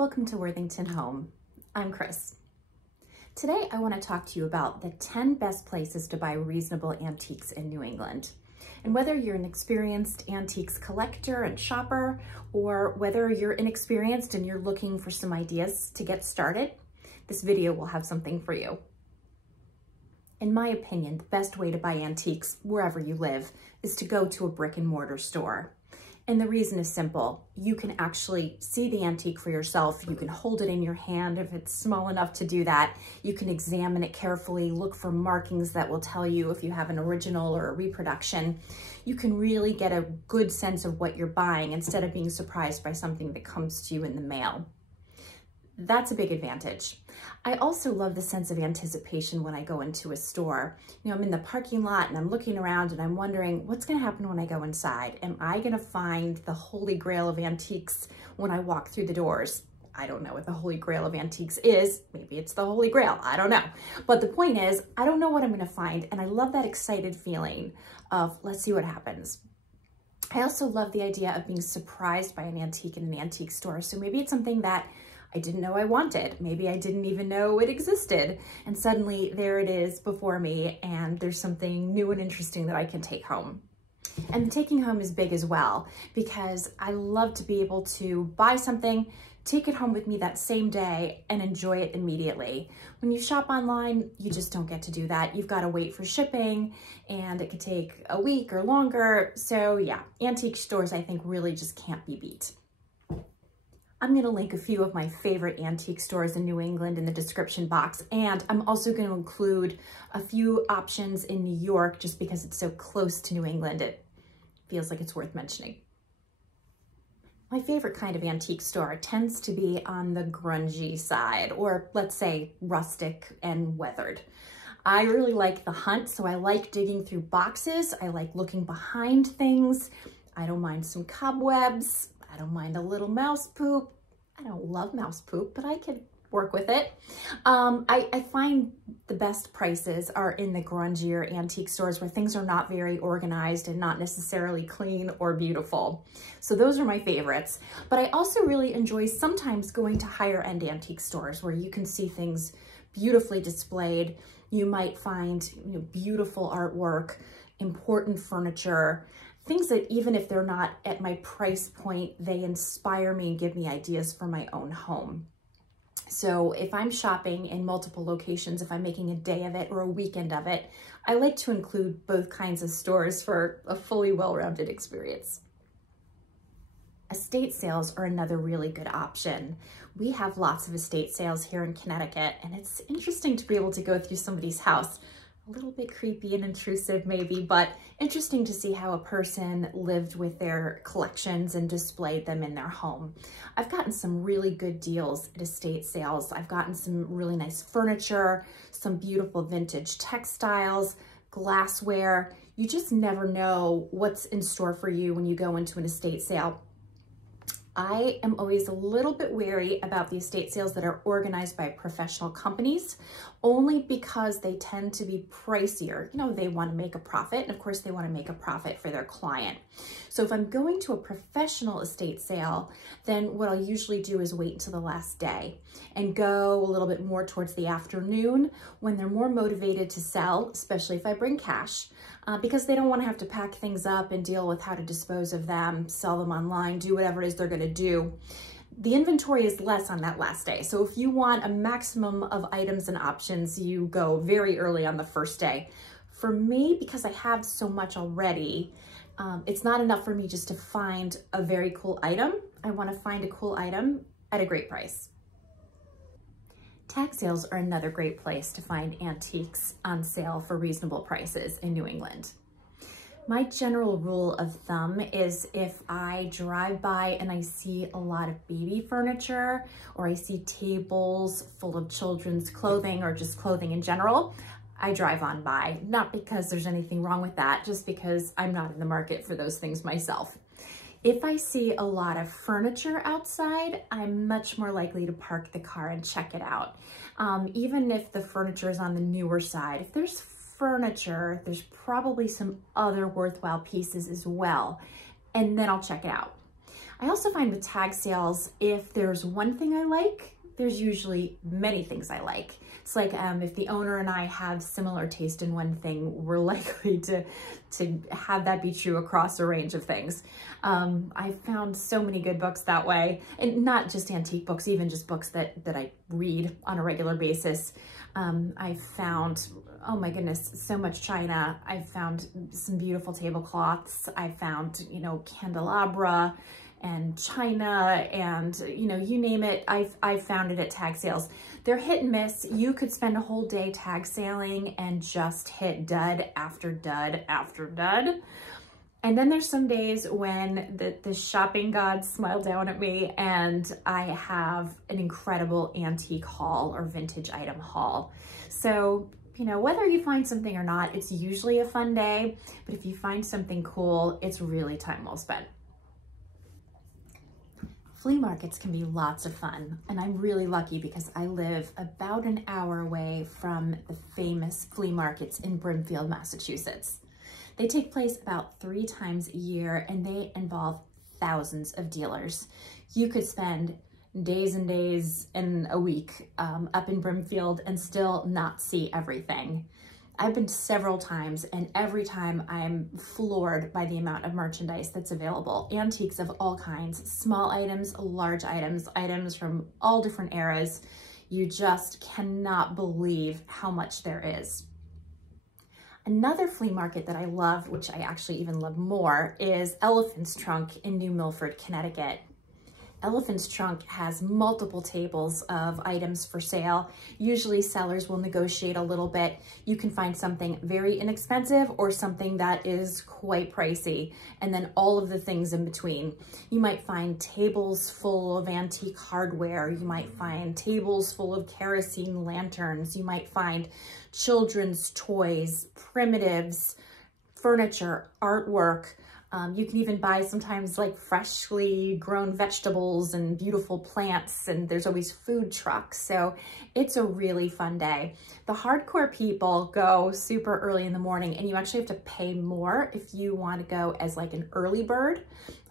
Welcome to Worthington Home. I'm Chris. Today I want to talk to you about the 10 best places to buy reasonable antiques in New England. And whether you're an experienced antiques collector and shopper, or whether you're inexperienced and you're looking for some ideas to get started, this video will have something for you. In my opinion, the best way to buy antiques wherever you live is to go to a brick and mortar store. And the reason is simple. You can actually see the antique for yourself. You can hold it in your hand if it's small enough to do that. You can examine it carefully, look for markings that will tell you if you have an original or a reproduction. You can really get a good sense of what you're buying instead of being surprised by something that comes to you in the mail. That's a big advantage. I also love the sense of anticipation when I go into a store. I'm in the parking lot and I'm looking around and I'm wondering what's going to happen when I go inside. Am I going to find the holy grail of antiques when I walk through the doors? I don't know what the holy grail of antiques is. Maybe it's the holy grail. I don't know. But the point is, I don't know what I'm going to find. And I love that excited feeling of let's see what happens. I also love the idea of being surprised by an antique in an antique store. So maybe it's something that I didn't know I wanted. Maybe I didn't even know it existed. And suddenly there it is before me and there's something new and interesting that I can take home. And the taking home is big as well because I love to be able to buy something, take it home with me that same day and enjoy it immediately. When you shop online, you just don't get to do that. You've got to wait for shipping and it could take a week or longer. So yeah, antique stores I think really just can't be beat. I'm going to link a few of my favorite antique stores in New England in the description box, and I'm also going to include a few options in New York just because it's so close to New England. It feels like it's worth mentioning. My favorite kind of antique store tends to be on the grungy side, or let's say rustic and weathered. I really like the hunt, so I like digging through boxes. I like looking behind things. I don't mind some cobwebs. I don't mind a little mouse poop. I don't love mouse poop, but I can work with it. I find the best prices are in the grungier antique stores where things are not very organized and not necessarily clean or beautiful. So those are my favorites. But I also really enjoy sometimes going to higher end antique stores where you can see things beautifully displayed. You might find beautiful artwork, important furniture, things that even if they're not at my price point, they inspire me and give me ideas for my own home. So if I'm shopping in multiple locations, if I'm making a day of it or a weekend of it, I like to include both kinds of stores for a fully well-rounded experience. Estate sales are another really good option. We have lots of estate sales here in Connecticut, and it's interesting to be able to go through somebody's house. A little bit creepy and intrusive maybe, but interesting to see how a person lived with their collections and displayed them in their home. I've gotten some really good deals at estate sales. I've gotten some really nice furniture, some beautiful vintage textiles, glassware. You just never know what's in store for you when you go into an estate sale. I am always a little bit wary about the estate sales that are organized by professional companies, only because they tend to be pricier. They want to make a profit, and of course they want to make a profit for their client. So if I'm going to a professional estate sale, then what I'll usually do is wait until the last day and go a little bit more towards the afternoon when they're more motivated to sell, especially if I bring cash, because they don't want to have to pack things up and deal with how to dispose of them, sell them online, do whatever it is they're going to do. The inventory is less on that last day. So if you want a maximum of items and options, you go very early on the first day. For me, because I have so much already, it's not enough for me just to find a very cool item. I want to find a cool item at a great price. Tag sales are another great place to find antiques on sale for reasonable prices in New England. My general rule of thumb is if I drive by and I see a lot of baby furniture, or I see tables full of children's clothing or just clothing in general, I drive on by. Not because there's anything wrong with that, just because I'm not in the market for those things myself. If I see a lot of furniture outside, I'm much more likely to park the car and check it out. Even if the furniture is on the newer side, if there's furniture, there's probably some other worthwhile pieces as well, and then I'll check it out. I also find with tag sales, if there's one thing I like, there's usually many things I like. It's like if the owner and I have similar taste in one thing, we're likely to have that be true across a range of things. I've found so many good books that way, and not just antique books, even just books that I read on a regular basis. I've found, oh my goodness, so much china. I've found some beautiful tablecloths. I've found, you know, candelabra and china, and you know, you name it, I've found it at tag sales. They're hit and miss. You could spend a whole day tag sailing and just hit dud after dud after dud. And then there's some days when the shopping gods smile down at me and I have an incredible antique haul or vintage item haul. So, you know, whether you find something or not, it's usually a fun day, but if you find something cool, it's really time well spent. Flea markets can be lots of fun, and I'm really lucky because I live about an hour away from the famous flea markets in Brimfield, Massachusetts. They take place about 3 times a year, and they involve thousands of dealers. You could spend days and days and a week up in Brimfield and still not see everything. I've been several times, and every time I'm floored by the amount of merchandise that's available. Antiques of all kinds, small items, large items, items from all different eras. You just cannot believe how much there is. Another flea market that I love, which I actually even love more, is Elephant's Trunk in New Milford, Connecticut. Elephant's Trunk has multiple tables of items for sale. Usually sellers will negotiate a little bit. You can find something very inexpensive or something that is quite pricey, and then all of the things in between. You might find tables full of antique hardware. You might find tables full of kerosene lanterns. You might find children's toys, primitives, furniture, artwork. You can even buy sometimes like freshly grown vegetables and beautiful plants, and there's always food trucks. So it's a really fun day. The hardcore people go super early in the morning, and you actually have to pay more if you want to go as like an early bird.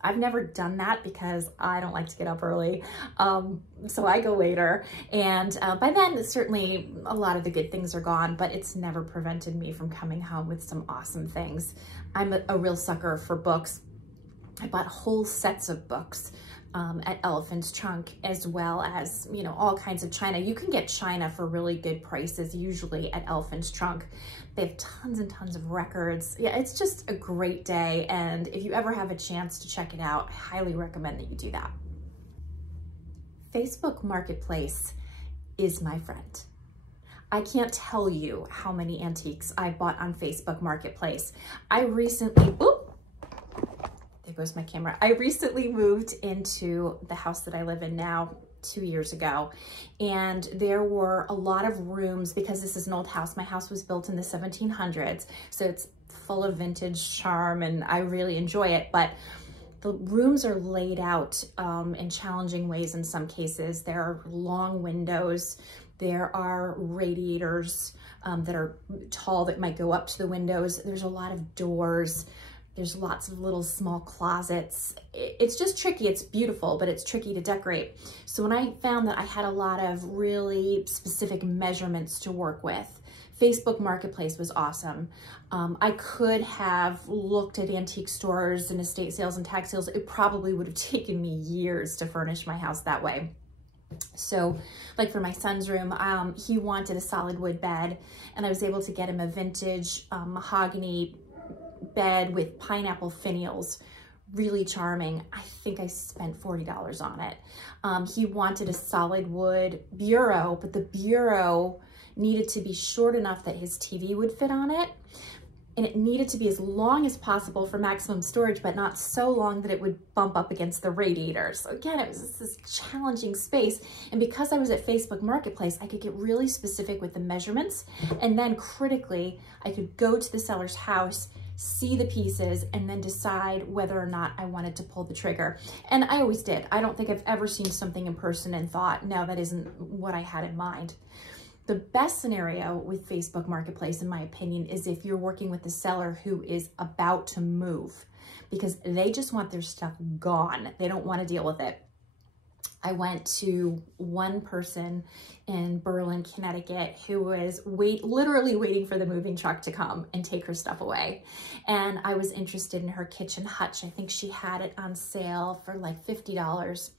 I've never done that because I don't like to get up early. So I go later, and by then certainly a lot of the good things are gone, but it's never prevented me from coming home with some awesome things. I'm a real sucker for books. I bought whole sets of books at Elephant's Trunk, as well as, you know, all kinds of china. You can get china for really good prices usually at Elephant's Trunk. They have tons and tons of records. Yeah, it's just a great day, and if you ever have a chance to check it out, I highly recommend that you do that. Facebook Marketplace is my friend. I can't tell you how many antiques I bought on Facebook Marketplace. I recently, there goes my camera. I recently moved into the house that I live in now 2 years ago, and there were a lot of rooms because this is an old house. My house was built in the 1700s, so it's full of vintage charm, and I really enjoy it, but the rooms are laid out in challenging ways in some cases. There are long windows. There are radiators that are tall that might go up to the windows. There's a lot of doors. There's lots of little small closets. It's just tricky. It's beautiful, but it's tricky to decorate. So when I found that I had a lot of really specific measurements to work with, Facebook Marketplace was awesome. I could have looked at antique stores and estate sales and tag sales. It probably would have taken me years to furnish my house that way. So like for my son's room, he wanted a solid wood bed, and I was able to get him a vintage mahogany bed with pineapple finials. Really charming. I think I spent $40 on it. He wanted a solid wood bureau, but the bureau needed to be short enough that his TV would fit on it. And it needed to be as long as possible for maximum storage, but not so long that it would bump up against the radiator. So again, it was this challenging space. And because I was at Facebook Marketplace, I could get really specific with the measurements. And then critically, I could go to the seller's house, see the pieces, and then decide whether or not I wanted to pull the trigger. And I always did. I don't think I've ever seen something in person and thought, no, that isn't what I had in mind. The best scenario with Facebook Marketplace, in my opinion, is if you're working with a seller who is about to move. because they just want their stuff gone. They don't want to deal with it. I went to one person in Berlin, Connecticut, who was literally waiting for the moving truck to come and take her stuff away. And I was interested in her kitchen hutch. I think she had it on sale for like $50.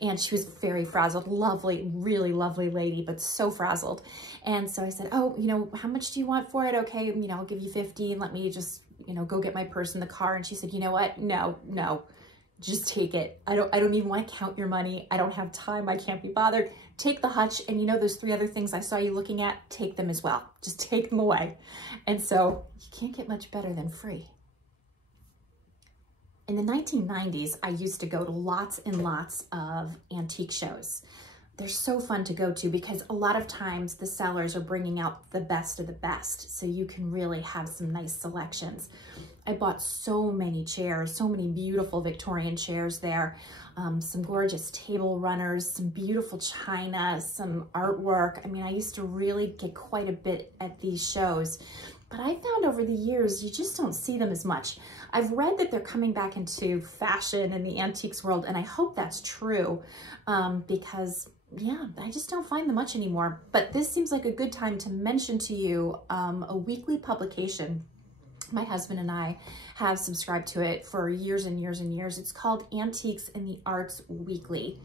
And she was very frazzled, lovely, really lovely lady, but so frazzled. And so I said, oh, you know, how much do you want for it? Okay, you know, I'll give you 50 and let me just, you know, go get my purse in the car. And she said, you know what? No. Just take it. I don't even want to count your money. I don't have time. I can't be bothered. Take the hutch. And you know, those 3 other things I saw you looking at, take them as well. Just take them away. And so you can't get much better than free. In the 1990s, I used to go to lots and lots of antique shows. They're so fun to go to because a lot of times the sellers are bringing out the best of the best, so you can really have some nice selections. I bought so many chairs, so many beautiful Victorian chairs there, some gorgeous table runners, some beautiful china, some artwork. I mean, I used to really get quite a bit at these shows, but I found over the years, you just don't see them as much. I've read that they're coming back into fashion in the antiques world, and I hope that's true because yeah, I just don't find them much anymore. But this seems like a good time to mention to you a weekly publication. My husband and I have subscribed to it for years and years and years. It's called Antiques in the Arts Weekly.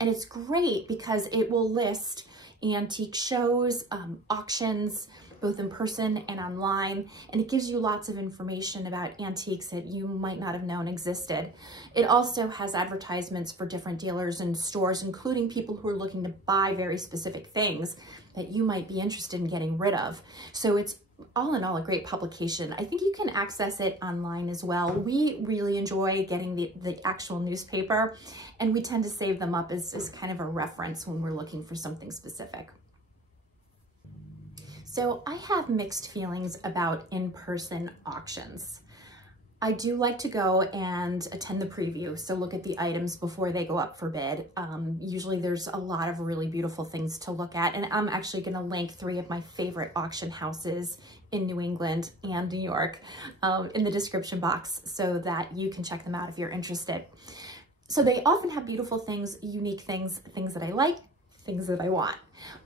And it's great because it will list antique shows, auctions, both in person and online, and it gives you lots of information about antiques that you might not have known existed. It also has advertisements for different dealers and stores, including people who are looking to buy very specific things that you might be interested in getting rid of. So it's all in all a great publication. I think you can access it online as well. We really enjoy getting the actual newspaper, and we tend to save them up as kind of a reference when we're looking for something specific. So I have mixed feelings about in-person auctions. I do like to go and attend the preview, so look at the items before they go up for bid. Usually there's a lot of really beautiful things to look at, and I'm actually gonna link 3 of my favorite auction houses in New England and New York in the description box so that you can check them out if you're interested. So they often have beautiful things, unique things, things that I like, things that I want.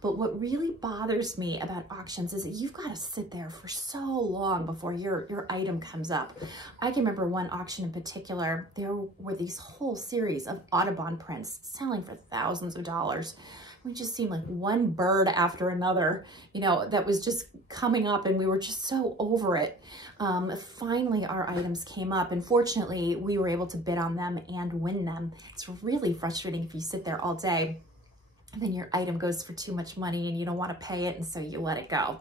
But what really bothers me about auctions is that you've got to sit there for so long before your item comes up. I can remember one auction in particular, there were these whole series of Audubon prints selling for thousands of dollars. It just seemed like one bird after another, you know, that was just coming up, and we were just so over it. Finally, our items came up, and fortunately, we were able to bid on them and win them. It's really frustrating if you sit there all day and then your item goes for too much money and you don't want to pay it, and so you let it go.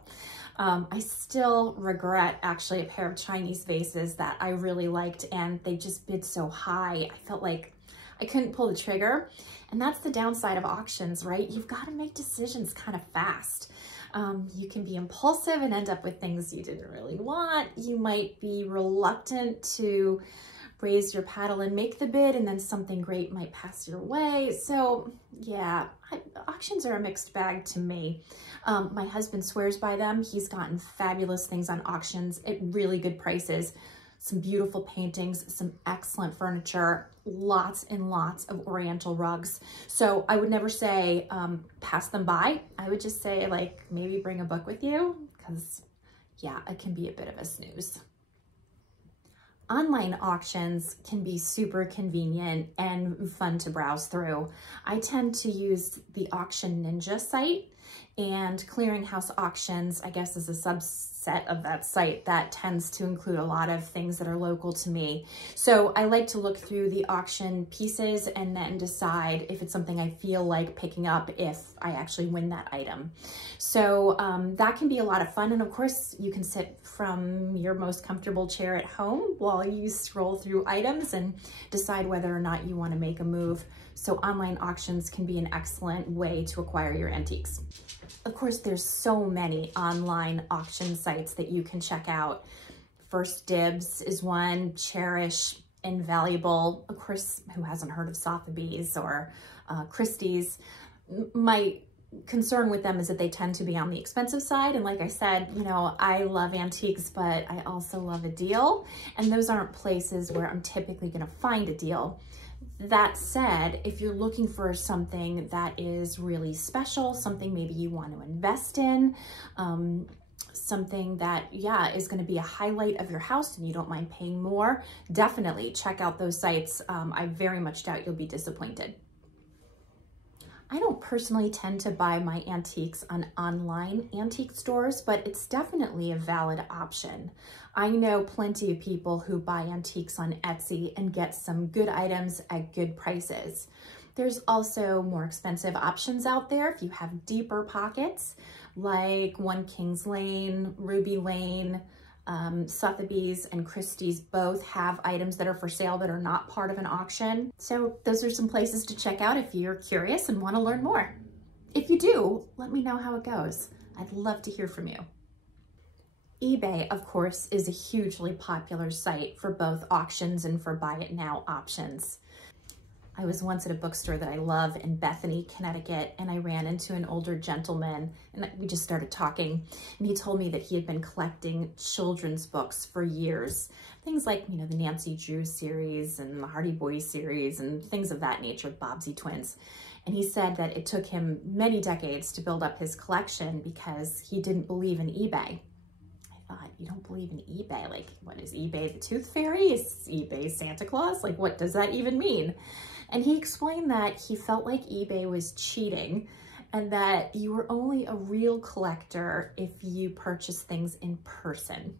I still regret actually a pair of Chinese vases that I really liked, and they just bid so high. I felt like I couldn't pull the trigger, and that's the downside of auctions, right? You've got to make decisions kind of fast. You can be impulsive and end up with things you didn't really want. You might be reluctant to raise your paddle and make the bid, and then something great might pass your way. So yeah, auctions are a mixed bag to me. My husband swears by them. He's gotten fabulous things on auctions at really good prices. Some beautiful paintings, some excellent furniture, lots and lots of Oriental rugs. So I would never say pass them by. I would just say, like, maybe bring a book with you, because yeah, it can be a bit of a snooze. Online auctions can be super convenient and fun to browse through. I tend to use the Auction Ninja site, and Clearinghouse Auctions, I guess, is a subset of that site that tends to include a lot of things that are local to me. So I like to look through the auction pieces and then decide if it's something I feel like picking up if I actually win that item. So that can be a lot of fun. And of course, you can sit from your most comfortable chair at home while you scroll through items and decide whether or not you want to make a move. So online auctions can be an excellent way to acquire your antiques. Of course, there's so many online auction sites that you can check out. First Dibs is one, Cherish, Invaluable. Of course, who hasn't heard of Sotheby's or Christie's? My concern with them is that they tend to be on the expensive side. And like I said, you know, I love antiques, but I also love a deal. And those aren't places where I'm typically going to find a deal. That said, if you're looking for something that is really special, something maybe you want to invest in, something that, yeah, is going to be a highlight of your house and you don't mind paying more, definitely check out those sites. I very much doubt you'll be disappointed. I don't personally tend to buy my antiques on online antique stores, but it's definitely a valid option. I know plenty of people who buy antiques on Etsy and get some good items at good prices. There's also more expensive options out there if you have deeper pockets, like One Kings Lane, Ruby Lane, Sotheby's and Christie's both have items that are for sale that are not part of an auction. So those are some places to check out if you're curious and want to learn more. If you do, let me know how it goes. I'd love to hear from you. eBay, of course, is a hugely popular site for both auctions and for buy it now options. I was once at a bookstore that I love in Bethany, Connecticut, and I ran into an older gentleman and we just started talking. And he told me that he had been collecting children's books for years. Things like, you know, the Nancy Drew series and the Hardy Boys series and things of that nature, Bobbsey Twins. And he said that it took him many decades to build up his collection because he didn't believe in eBay. I thought, you don't believe in eBay? Like, what is eBay, the tooth fairy? Is eBay Santa Claus? Like, what does that even mean? And he explained that he felt like eBay was cheating and that you were only a real collector if you purchase things in person.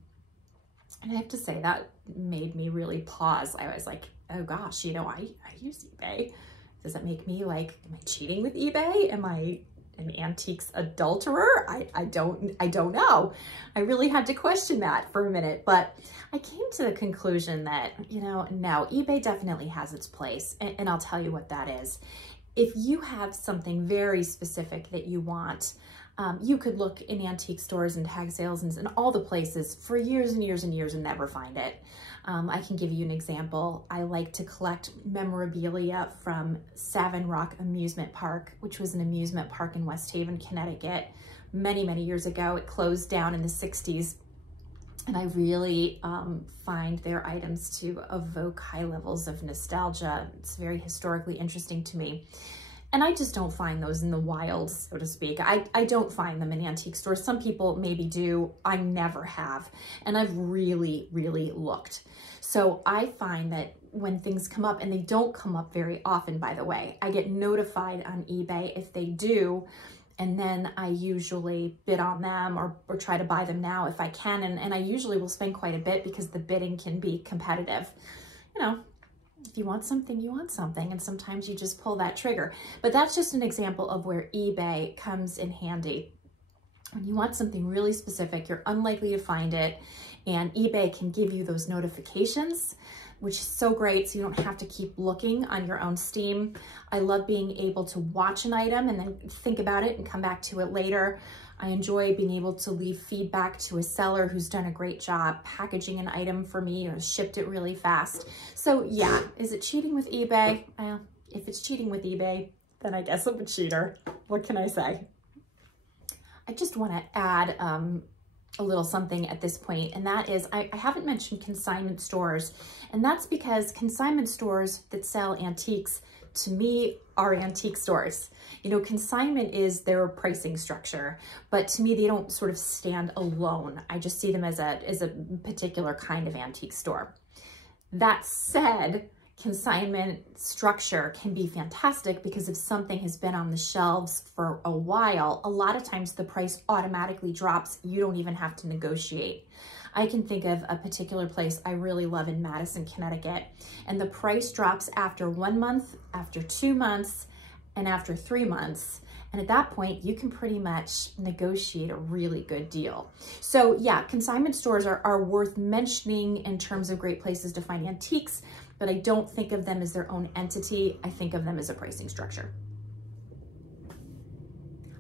And I have to say that made me really pause. I was like, oh gosh, you know, I use eBay. Does that make me like, am I cheating with eBay? Am I an antiques adulterer? I don't know. I really had to question that for a minute, but I came to the conclusion that, you know, no, eBay definitely has its place, and I'll tell you what that is. If you have something very specific that you want, you could look in antique stores and tag sales and all the places for years and years and years and never find it. I can give you an example. I like to collect memorabilia from Savin Rock Amusement Park, which was an amusement park in West Haven, Connecticut, many, many years ago. It closed down in the 60s. And I really find their items to evoke high levels of nostalgia. It's very historically interesting to me. And I just don't find those in the wild, so to speak. I don't find them in antique stores. Some people maybe do. I never have. And I've really, really looked. So I find that when things come up, and they don't come up very often, by the way, I get notified on eBay if they do. And then I usually bid on them or try to buy them now if I can. And I usually will spend quite a bit because the bidding can be competitive. You know, if you want something, you want something. And sometimes you just pull that trigger. But that's just an example of where eBay comes in handy. When you want something really specific, you're unlikely to find it. And eBay can give you those notifications, which is so great, so you don't have to keep looking on your own steam. I love being able to watch an item and then think about it and come back to it later. I enjoy being able to leave feedback to a seller who's done a great job packaging an item for me or shipped it really fast. So yeah, is it cheating with eBay? Well, if it's cheating with eBay, then I guess I'm a cheater. What can I say? I just want to add a little something at this point, and that is I haven't mentioned consignment stores, and that's because consignment stores that sell antiques to me are antique stores. You know, consignment is their pricing structure, but to me they don't sort of stand alone. I just see them as a particular kind of antique store. That said, consignment structure can be fantastic because if something has been on the shelves for a while, a lot of times the price automatically drops. You don't even have to negotiate. I can think of a particular place I really love in Madison, Connecticut, and the price drops after 1 month, after 2 months, and after 3 months. And at that point, you can pretty much negotiate a really good deal. So yeah, consignment stores are worth mentioning in terms of great places to find antiques, but I don't think of them as their own entity. I think of them as a pricing structure.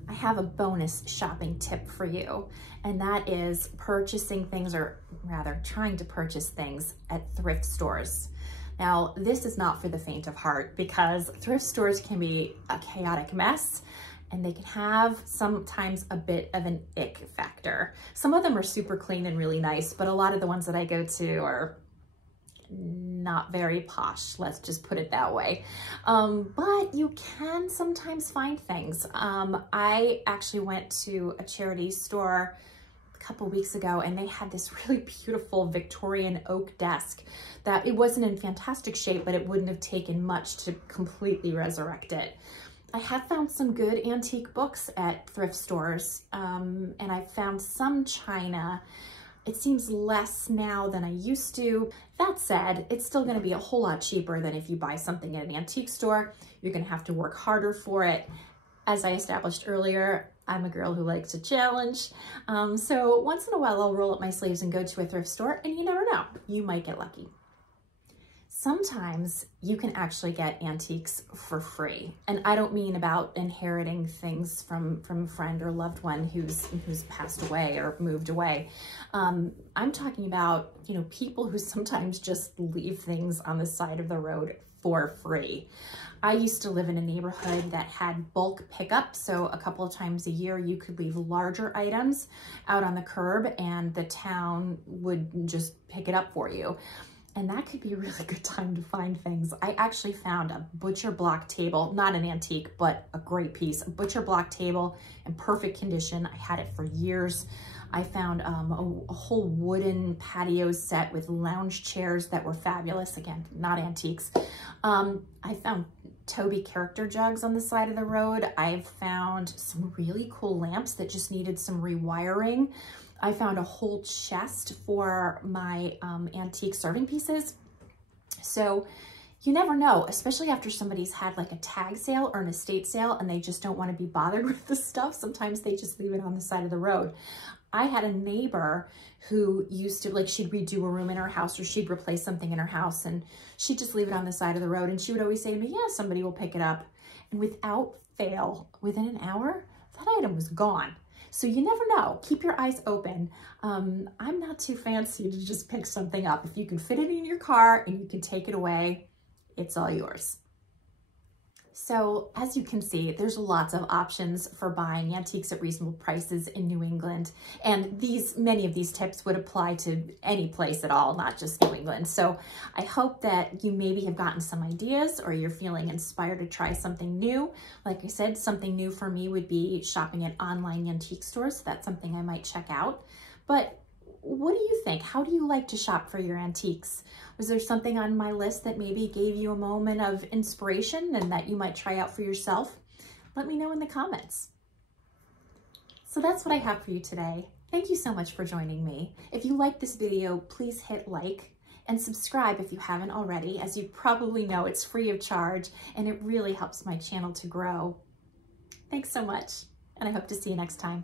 I have a bonus shopping tip for you, and that is purchasing things, or rather trying to purchase things at thrift stores. Now, this is not for the faint of heart because thrift stores can be a chaotic mess, and they can have sometimes a bit of an ick factor. Some of them are super clean and really nice, but a lot of the ones that I go to are not very posh, let's just put it that way. But you can sometimes find things. I actually went to a charity store a couple weeks ago, and they had this really beautiful Victorian oak desk that it wasn't in fantastic shape, but it wouldn't have taken much to completely resurrect it. I have found some good antique books at thrift stores, and I found some china. It seems less now than I used to. That said, it's still gonna be a whole lot cheaper than if you buy something at an antique store. You're gonna have to work harder for it. As I established earlier, I'm a girl who likes a challenge. So once in a while, I'll roll up my sleeves and go to a thrift store, and you never know, you might get lucky. Sometimes you can actually get antiques for free. And I don't mean about inheriting things from a friend or loved one who's passed away or moved away. I'm talking about, people who sometimes just leave things on the side of the road for free. I used to live in a neighborhood that had bulk pickup, so a couple of times a year you could leave larger items out on the curb and the town would just pick it up for you. And that could be a really good time to find things. I actually found a butcher block table, not an antique, but a great piece, a butcher block table in perfect condition. I had it for years. I found a whole wooden patio set with lounge chairs that were fabulous. Again, not antiques. I found Toby character jugs on the side of the road. I've found some really cool lamps that just needed some rewiring. I found a whole chest for my antique serving pieces. So you never know, especially after somebody's had like a tag sale or an estate sale and they just don't want to be bothered with the stuff. Sometimes they just leave it on the side of the road. I had a neighbor who used to, she'd redo a room in her house or she'd replace something in her house and she'd just leave it on the side of the road. And she would always say to me, yeah, somebody will pick it up. And without fail, within an hour, that item was gone. So you never know. Keep your eyes open. I'm not too fancy to just pick something up. If you can fit it in your car and you can take it away, it's all yours. So as you can see, there's lots of options for buying antiques at reasonable prices in New England. And many of these tips would apply to any place at all, not just New England. So I hope that you maybe have gotten some ideas or you're feeling inspired to try something new. Like I said, something new for me would be shopping at online antique stores. So that's something I might check out. But what do you think? How do you like to shop for your antiques? Was there something on my list that maybe gave you a moment of inspiration and that you might try out for yourself? Let me know in the comments. So that's what I have for you today. Thank you so much for joining me. If you liked this video, please hit like and subscribe if you haven't already. As you probably know, it's free of charge and it really helps my channel to grow. Thanks so much, and I hope to see you next time.